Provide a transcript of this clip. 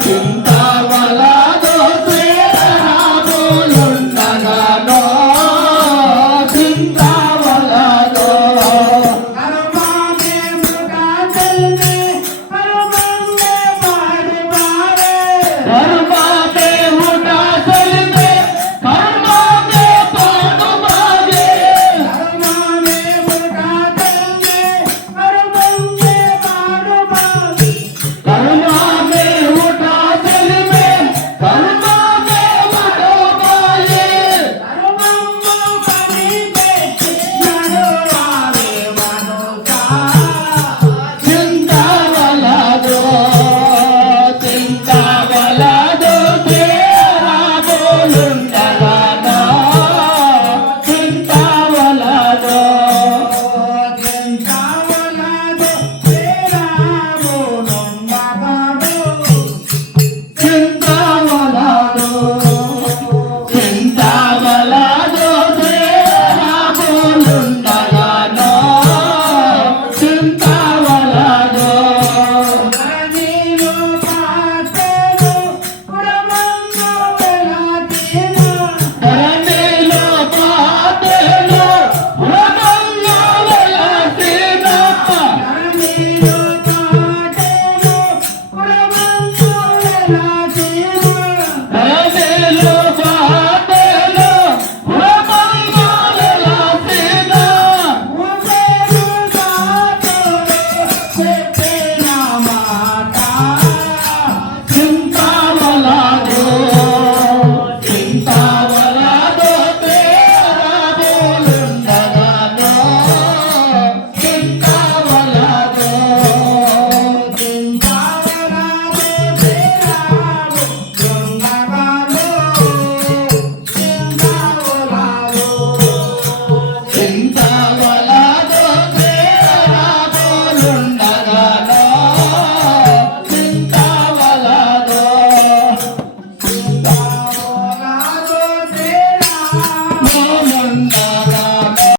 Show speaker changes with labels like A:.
A: to